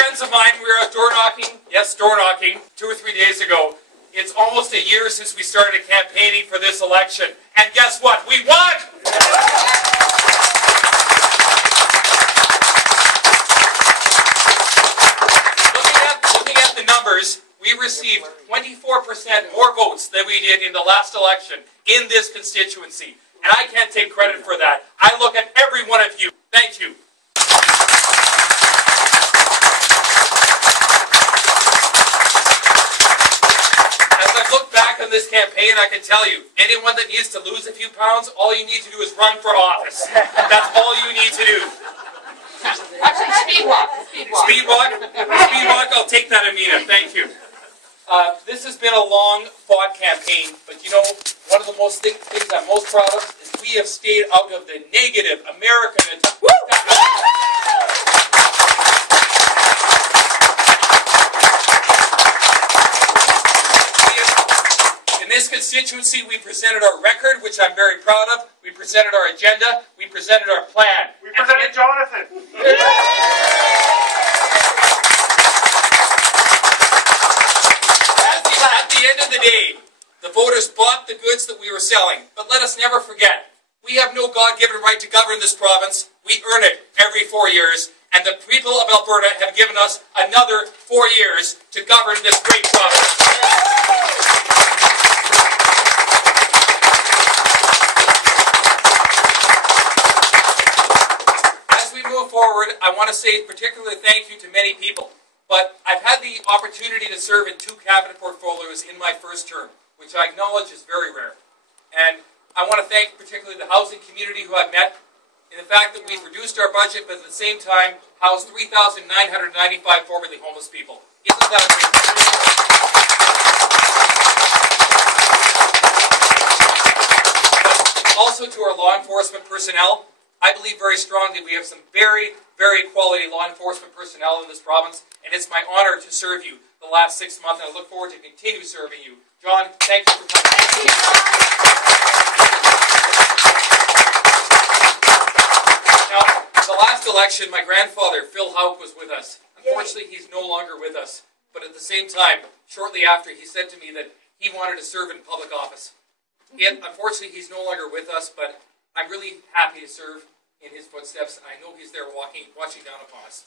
friends of mine, we were out door knocking, yes, door knocking, 2 or 3 days ago. It's almost a year since we started campaigning for this election. And guess what? We won! Looking at the numbers, we received 24% more votes than we did in the last election in this constituency. And I can't take credit for that. I look at every one of you. Thank you. On this campaign, I can tell you, anyone that needs to lose a few pounds, all you need to do is run for office. That's all you need to do. Actually, speed walk. Speed walk? Speed walk, I'll take that, Amina. Thank you. This has been a long fought campaign, but you know, one of the things I'm most proud of is we have stayed out of the negative American attack. In this constituency, we presented our record, which I'm very proud of. We presented our agenda. We presented our plan. We presented Jonathan. At the end of the day, the voters bought the goods that we were selling. But let us never forget, we have no God-given right to govern this province. We earn it every 4 years. And the people of Alberta have given us another 4 years to govern this great province. Forward, I want to say particularly thank you to many people, but I've had the opportunity to serve in 2 cabinet portfolios in my first term, which I acknowledge is very rare. And I want to thank particularly the housing community who I've met in the fact that we've reduced our budget, but at the same time housed 3,995 formerly homeless people. Isn't that a great thing? Also to our law enforcement personnel, I believe very strongly we have some very, very quality law enforcement personnel in this province, and it's my honor to serve you the last 6 months, and I look forward to continue serving you. John, thank you for coming. Thank you. Now, the last election, my grandfather, Phil Houck, was with us. Unfortunately, he's no longer with us, but at the same time, shortly after, he said to me that he wanted to serve in public office. Unfortunately, he's no longer with us, but I'm really happy to serve in his footsteps, and I know he's there watching down upon us.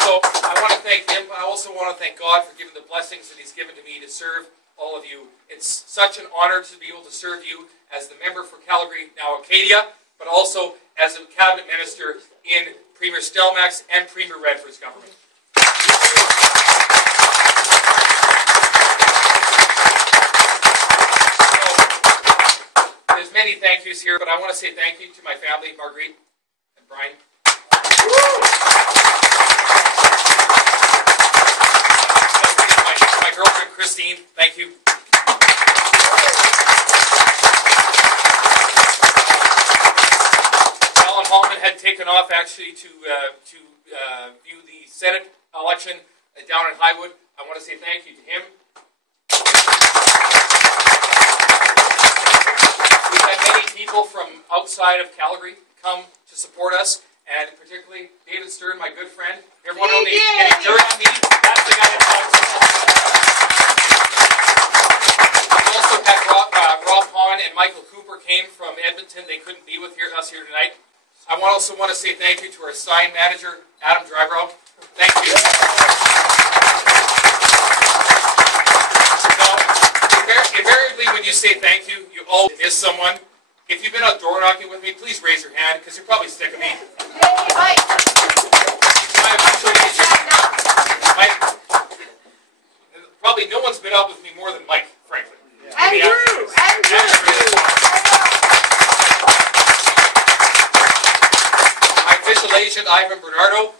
So I want to thank him. I also want to thank God for giving the blessings that he's given to me to serve all of you. It's such an honor to be able to serve you as the member for Calgary, now Acadia, but also as a cabinet minister in Premier Stelmach's and Premier Redford's government. There's many thank yous here, but I want to say thank you to my family, Marguerite and Brian. My girlfriend, Christine, thank you. Alan Hallman had taken off actually to view the Senate election down in Highwood. I want to say thank you to him. We've had many people from outside of Calgary come to support us, and particularly David Stern, my good friend. Everyone on the dirt on me, that's the guy that talks. We also had Rob Hahn and Michael Cooper came from Edmonton. They couldn't be with us here tonight. I also want to say thank you to our sign manager, Adam Drybrow. Thank you. Invariably, when you say thank you, you always miss someone. If you've been out door knocking with me, please raise your hand, because you're probably sick of me. Probably no one's been out with me more than Mike, frankly. And Drew! My official agent, Ivan Bernardo.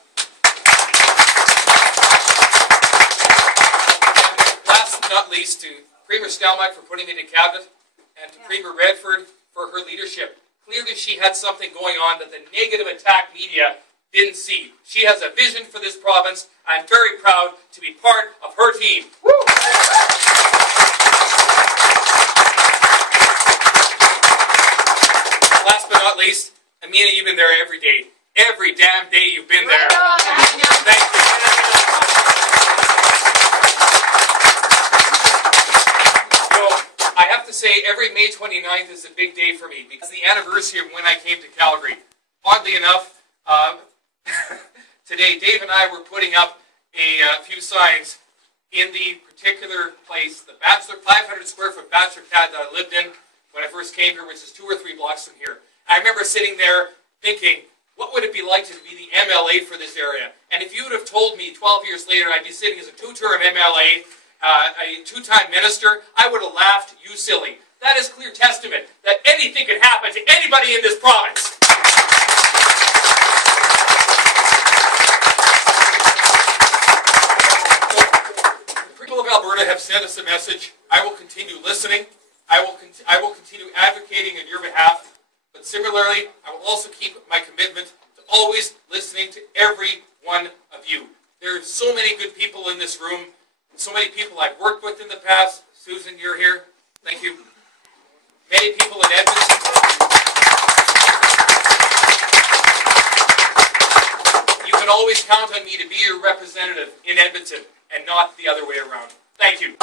And last but not least, to Premier Stelmach for putting me in cabinet, and to Premier Redford for her leadership. Clearly she had something going on that the negative attack media didn't see. She has a vision for this province. I'm very proud to be part of her team. Woo! Last but not least, Amina, you've been there every day. Every damn day you've been there. Thank you. So, I have to say, every May 29th is a big day for me because the anniversary of when I came to Calgary. Oddly enough, today Dave and I were putting up a few signs in the particular place, the 500 square foot bachelor pad that I lived in when I first came here, which is 2 or 3 blocks from here. I remember sitting there thinking, what would it be like to be the MLA for this area? And if you would have told me 12 years later I'd be sitting as a 2-term MLA, a 2-time minister, I would have laughed, you silly. That is clear testament that anything could happen to anybody in this province. The people of Alberta have sent us a message. I will continue listening. I will continue advocating on your behalf. But similarly, I will also keep my commitment to always listening to every one of you. There are so many good people in this room, so many people I've worked with in the past. Susan, you're here. Thank you. Many people in Edmonton. You can always count on me to be your representative in Edmonton and not the other way around. Thank you.